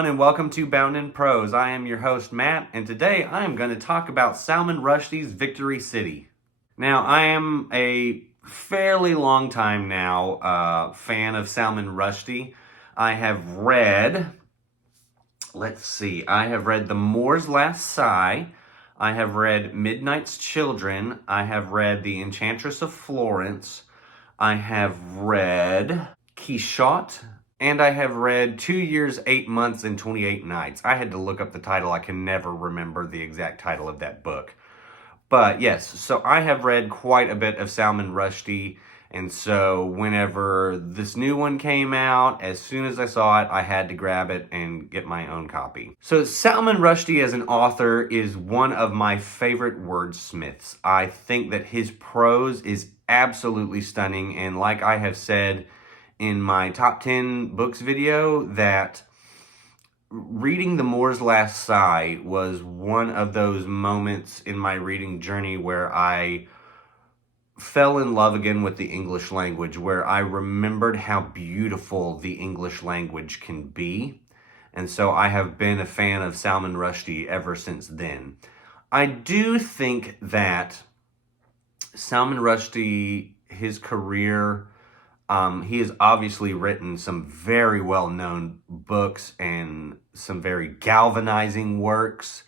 everyone, and welcome to Bound in Prose. I am your host, Matt, and today I am going to talk about Salman Rushdie's Victory City. Now, I am a fairly long time now fan of Salman Rushdie. I have read, I have read The Moor's Last Sigh, I have read Midnight's Children, I have read The Enchantress of Florence, I have read Quichotte, and I have read 2 Years, 8 Months, and 28 Nights. I had to look up the title. I can never remember the exact title of that book. But yes, so I have read quite a bit of Salman Rushdie, and so whenever this new one came out, as soon as I saw it, I had to grab it and get my own copy. So Salman Rushdie as an author is one of my favorite wordsmiths. I think that his prose is absolutely stunning, and like I have said in my top 10 books video, that reading The Moor's Last Sigh was one of those moments in my reading journey where I fell in love again with the English language, where I remembered how beautiful the English language can be. And so I have been a fan of Salman Rushdie ever since then. I do think that Salman Rushdie, his career, he has obviously written some very well-known books and some very galvanizing works,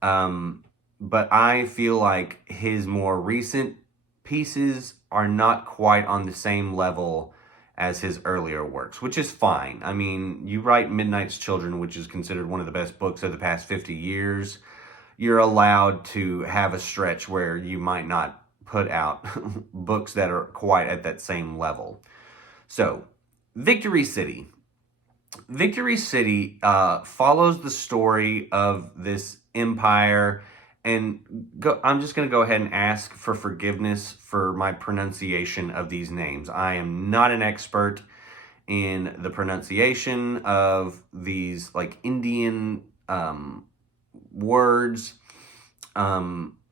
but I feel like his more recent pieces are not quite on the same level as his earlier works, which is fine. I mean, you write Midnight's Children, which is considered one of the best books of the past 50 years. You're allowed to have a stretch where you might not put out books that are quite at that same level. So, Victory City. Victory City follows the story of this empire, and I'm just going to go ahead and ask for forgiveness for my pronunciation of these names. I am not an expert in the pronunciation of these like Indian words.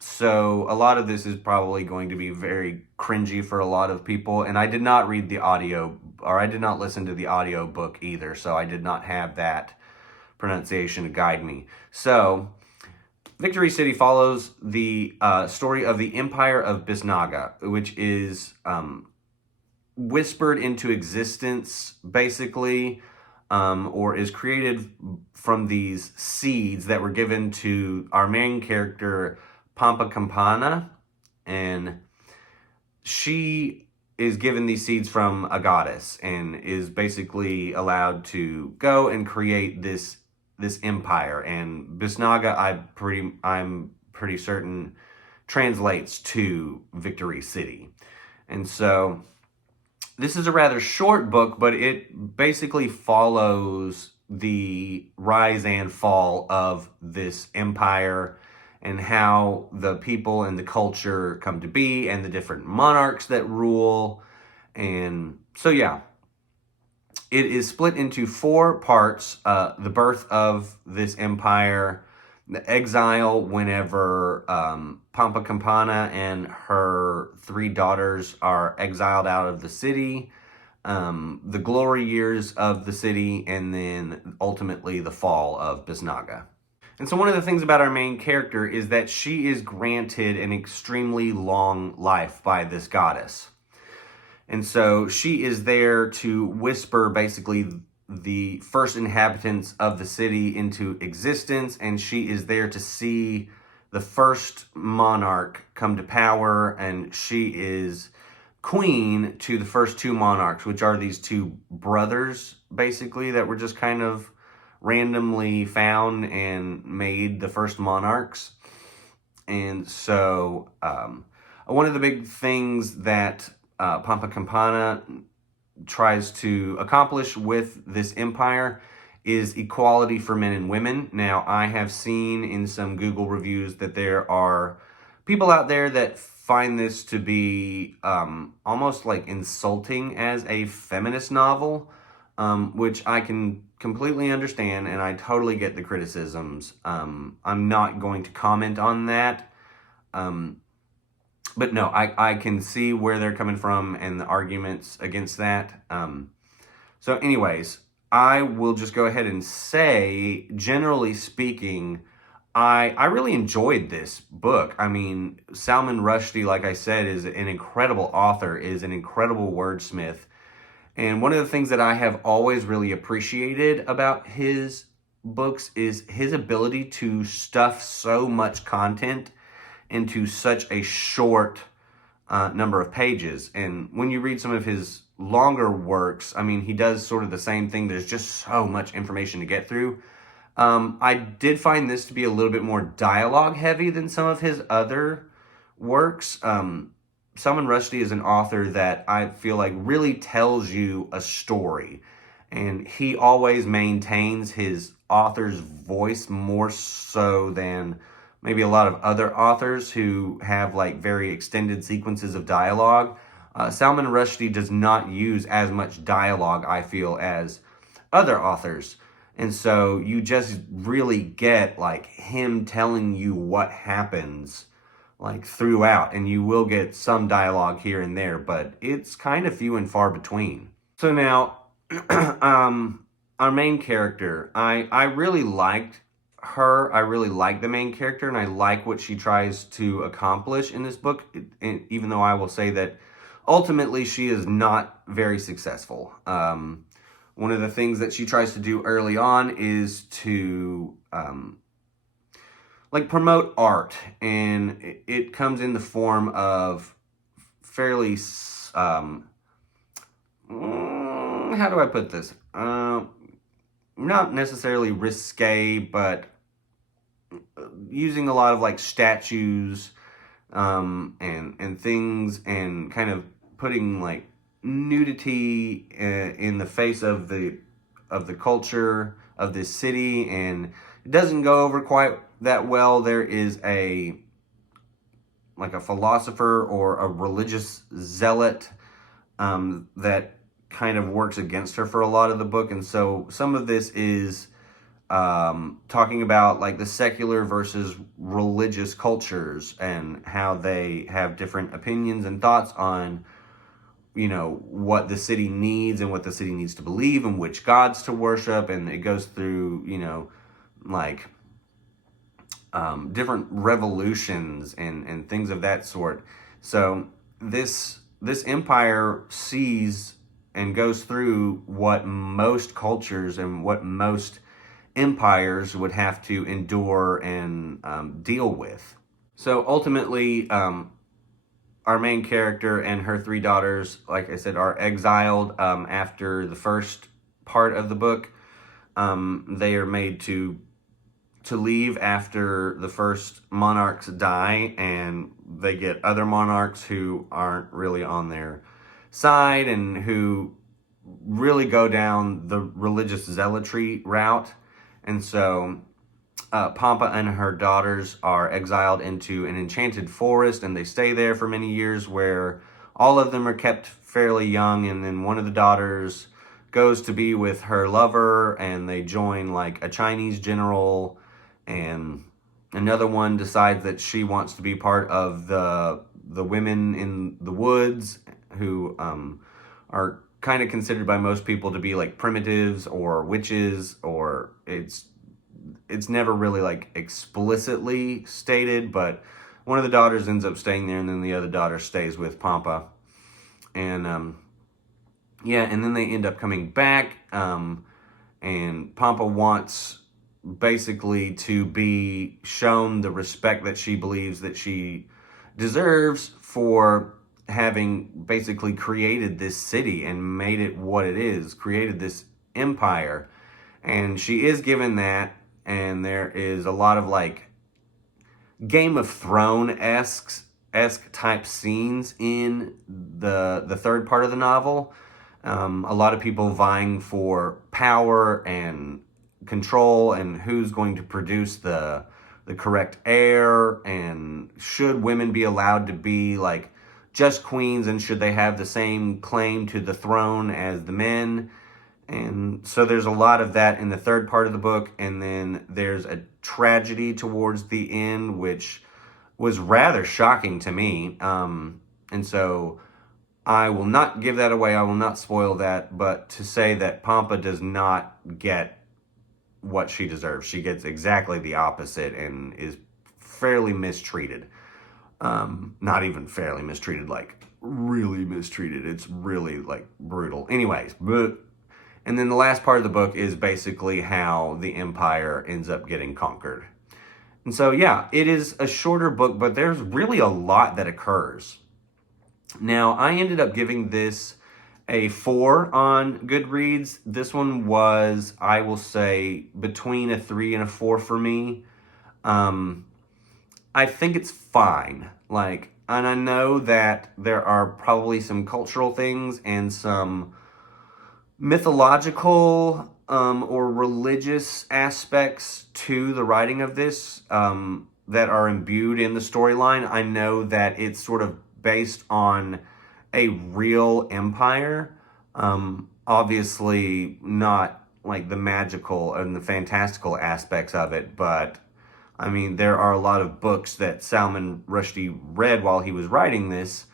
So a lot of this is probably going to be very cringy for a lot of people. And I did not read the audio, or I did not listen to the audio book either. So I did not have that pronunciation to guide me. So Victory City follows the story of the Empire of Bisnaga, which is whispered into existence, basically, or is created from these seeds that were given to our main character, Pampa Campana, and she is given these seeds from a goddess and is basically allowed to go and create this empire. And Bisnaga, I'm pretty certain, translates to Victory City. And so this is a rather short book, but it basically follows the rise and fall of this empire and how the people and the culture come to be and the different monarchs that rule. And so, yeah, it is split into 4 parts. The birth of this empire, the exile whenever Pampa Campana and her 3 daughters are exiled out of the city, the glory years of the city, and then ultimately the fall of Bisnaga. And so one of the things about our main character is that she is granted an extremely long life by this goddess. And so she is there to whisper basically the first inhabitants of the city into existence, and she is there to see the first monarch come to power, and she is queen to the first 2 monarchs, which are these 2 brothers, basically, that were just kind of randomly found and made the first monarchs. And so one of the big things that Pampa Campana tries to accomplish with this empire is equality for men and women. Now, I have seen in some Google reviews that there are people out there that find this to be almost like insulting as a feminist novel, which I can completely understand, and I totally get the criticisms. I'm not going to comment on that. But no, I can see where they're coming from and the arguments against that. So anyways, I will just go ahead and say, generally speaking, I really enjoyed this book. I mean, Salman Rushdie, like I said, is an incredible author, is an incredible wordsmith. And one of the things that I have always really appreciated about his books is his ability to stuff so much content into such a short number of pages. And when you read some of his longer works, I mean, he does sort of the same thing. There's just so much information to get through. I did find this to be a little bit more dialogue heavy than some of his other works. Salman Rushdie is an author that I feel like really tells you a story, and he always maintains his author's voice more so than maybe a lot of other authors who have like very extended sequences of dialogue. Salman Rushdie does not use as much dialogue, I feel, as other authors. And so you just really get like him telling you what happens like throughout, and you will get some dialogue here and there, but it's kind of few and far between. So now, our main character, I really liked her. I really like the main character, and I like what she tries to accomplish in this book, even though I will say that ultimately she is not very successful. One of the things that she tries to do early on is to like promote art, and it comes in the form of fairly how do I put this? Not necessarily risque, but using a lot of like statues and things, and kind of putting like nudity in the face of the culture of this city, and it doesn't go over quite that well. There is a philosopher or a religious zealot that kind of works against her for a lot of the book, and so some of this is talking about like the secular versus religious cultures and how they have different opinions and thoughts on, you know, what the city needs and what the city needs to believe and which gods to worship. And it goes through, you know, like different revolutions and things of that sort. So this empire sees and goes through what most cultures and what most empires would have to endure and deal with. So ultimately, our main character and her 3 daughters, like I said, are exiled after the first part of the book. They are made to leave after the first monarchs die, and they get other monarchs who aren't really on their side and who really go down the religious zealotry route. And so Pampa and her daughters are exiled into an enchanted forest, and they stay there for many years, where all of them are kept fairly young. And then one of the daughters goes to be with her lover, and they join like a Chinese general, and another one decides that she wants to be part of the women in the woods, who are kind of considered by most people to be like primitives or witches, or it's never really like explicitly stated, but one of the daughters ends up staying there, and then the other daughter stays with Pampa. And and then they end up coming back, and Pampa wants basically to be shown the respect that she believes that she deserves for having basically created this city and made it what it is, created this empire. And she is given that, and there is a lot of like Game of Thrones-esque type scenes in the third part of the novel. A lot of people vying for power and control, and who's going to produce the correct heir, and should women be allowed to be like just queens, and should they have the same claim to the throne as the men. And so there's a lot of that in the third part of the book. And then there's a tragedy towards the end, which was rather shocking to me. And so I will not give that away. I will not spoil that. But to say that Pampa does not get what she deserves, she gets exactly the opposite and is fairly mistreated. Not even fairly mistreated, like really mistreated. It's really like brutal. Anyways, and then the last part of the book is basically how the Empire ends up getting conquered. And so, yeah, it is a shorter book, but there's really a lot that occurs. Now, I ended up giving this a 4 on Goodreads. This one was, I will say, between a 3 and a 4 for me. I think it's fine. Like, and I know that there are probably some cultural things and some mythological or religious aspects to the writing of this that are imbued in the storyline. I know that it's sort of based on a real empire. Obviously, not like the magical and the fantastical aspects of it, but I mean, there are a lot of books that Salman Rushdie read while he was writing this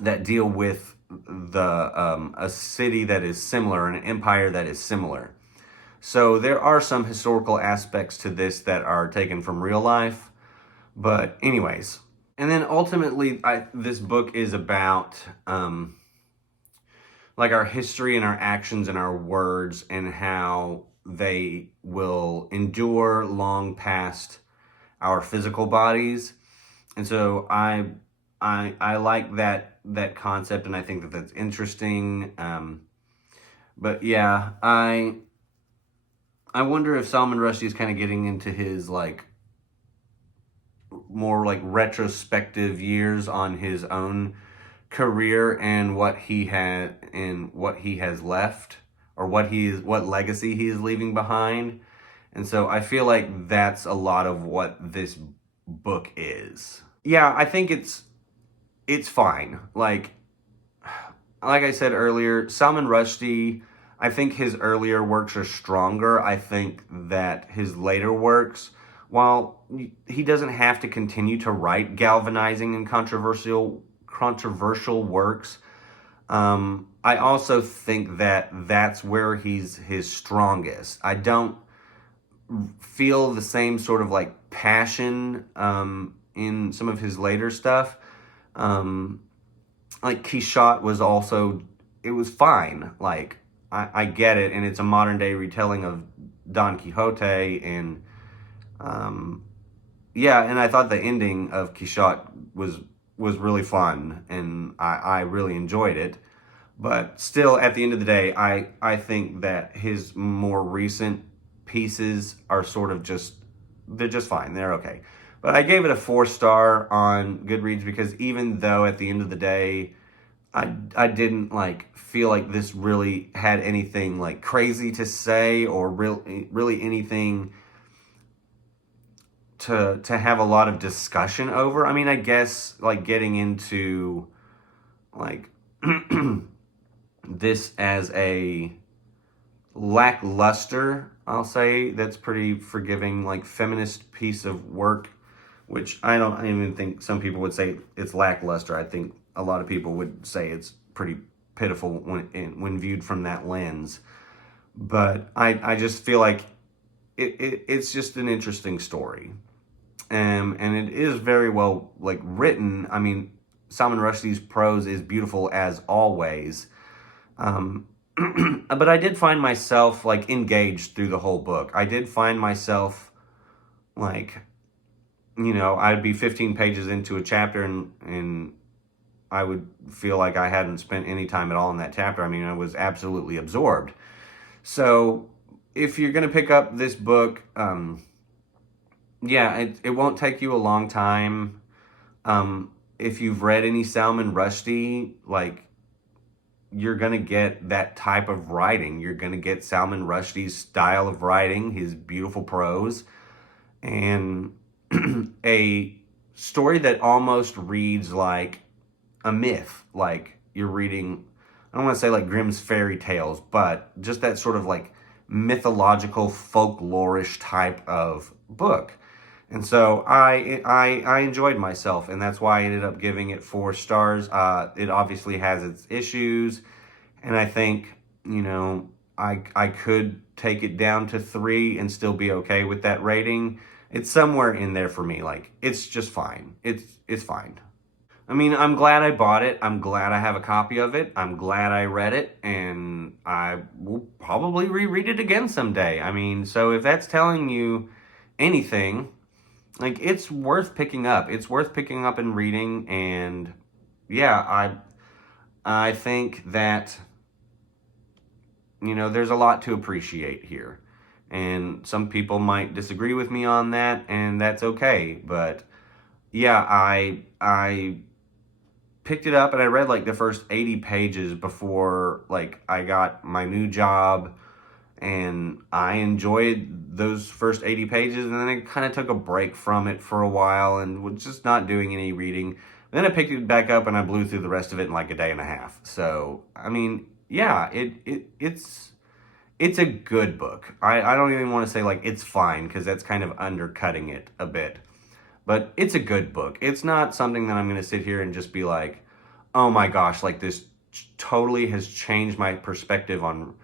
that deal with a city that is similar, an empire that is similar. So there are some historical aspects to this that are taken from real life. But anyways, and then ultimately, this book is about like our history and our actions and our words and how they will endure long past our physical bodies. And so I like that concept, and I think that that's interesting. But yeah, I wonder if Salman Rushdie is kind of getting into his like more like retrospective years on his own career and what he has left, or what legacy he is leaving behind. And so I feel like that's a lot of what this book is. Yeah, I think it's fine. Like I said earlier, Salman Rushdie, I think his earlier works are stronger. I think that his later works, while he doesn't have to continue to write galvanizing and controversial works, I also think that that's where he's his strongest. I don't feel the same sort of like passion in some of his later stuff. Like Quichotte was also, it was fine. Like I get it, and it's a modern day retelling of Don Quixote, and yeah, and I thought the ending of Quichotte was really fun, and I really enjoyed it. But still, at the end of the day, I think that his more recent pieces are sort of they're just fine. They're okay. But I gave it a 4-star on Goodreads because even though at the end of the day, I didn't like feel like this really had anything like crazy to say, or really anything to have a lot of discussion over. I mean, I guess like getting into like this as a lackluster, I'll say, that's pretty forgiving, like feminist piece of work, which I don't even think some people would say it's lackluster. I think a lot of people would say it's pretty pitiful when viewed from that lens. But I just feel like it's just an interesting story. And it is very well like written. I mean, Salman Rushdie's prose is beautiful as always. But I did find myself like engaged through the whole book. I did find myself like, I'd be 15 pages into a chapter and I would feel like I hadn't spent any time at all in that chapter. I mean, I was absolutely absorbed. So if you're going to pick up this book, yeah, it won't take you a long time. If you've read any Salman Rushdie, like, you're going to get that type of writing. You're going to get Salman Rushdie's style of writing, his beautiful prose, and a story that almost reads like a myth. Like you're reading, I don't want to say like Grimm's fairy tales, but just that sort of like mythological, folklorish type of book. And so I enjoyed myself, and that's why I ended up giving it 4 stars. It obviously has its issues, and I think, you know, I could take it down to 3 and still be okay with that rating. It's somewhere in there for me. Like, it's just fine. It's fine. I mean, I'm glad I bought it. I'm glad I have a copy of it. I'm glad I read it, and I will probably reread it again someday. I mean, so if that's telling you anything, like, it's worth picking up. It's worth picking up and reading, and yeah, I think that, you know, there's a lot to appreciate here. And some people might disagree with me on that, and that's okay. But yeah, I picked it up and I read like the first 80 pages before like I got my new job, and I enjoyed those first 80 pages, and then I kind of took a break from it for a while and was just not doing any reading. Then I picked it back up and I blew through the rest of it in like a day and a half. So, I mean, yeah, it's a good book. I don't even want to say like it's fine, because that's kind of undercutting it a bit. But it's a good book. It's not something that I'm going to sit here and just be like, oh my gosh, like this totally has changed my perspective on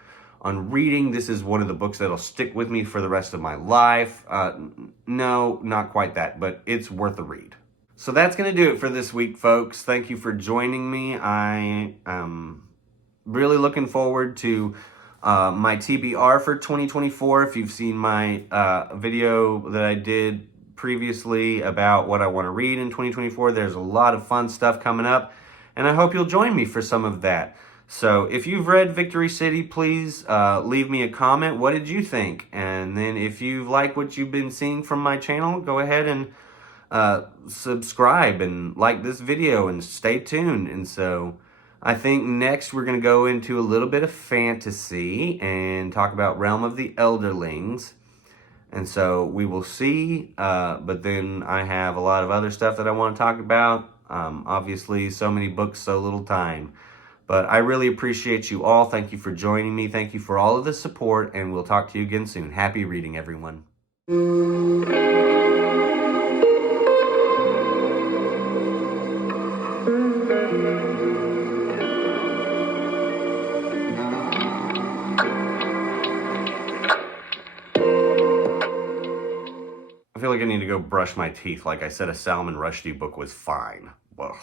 reading. This is one of the books that'll stick with me for the rest of my life. No, not quite that, but it's worth a read. So that's going to do it for this week, folks. Thank you for joining me. I am really looking forward to my TBR for 2024. If you've seen my video that I did previously about what I want to read in 2024, there's a lot of fun stuff coming up, and I hope you'll join me for some of that. So if you've read Victory City, please leave me a comment. What did you think? And then if you like what you've been seeing from my channel, go ahead and subscribe and like this video and stay tuned. And so I think next we're going to go into a little bit of fantasy and talk about Realm of the Elderlings. And so we will see, but then I have a lot of other stuff that I want to talk about. Obviously, so many books, so little time. But I really appreciate you all. Thank you for joining me. Thank you for all of the support, and we'll talk to you again soon. Happy reading, everyone. I feel like I need to go brush my teeth. Like I said, a Salman Rushdie book was fine. Ugh.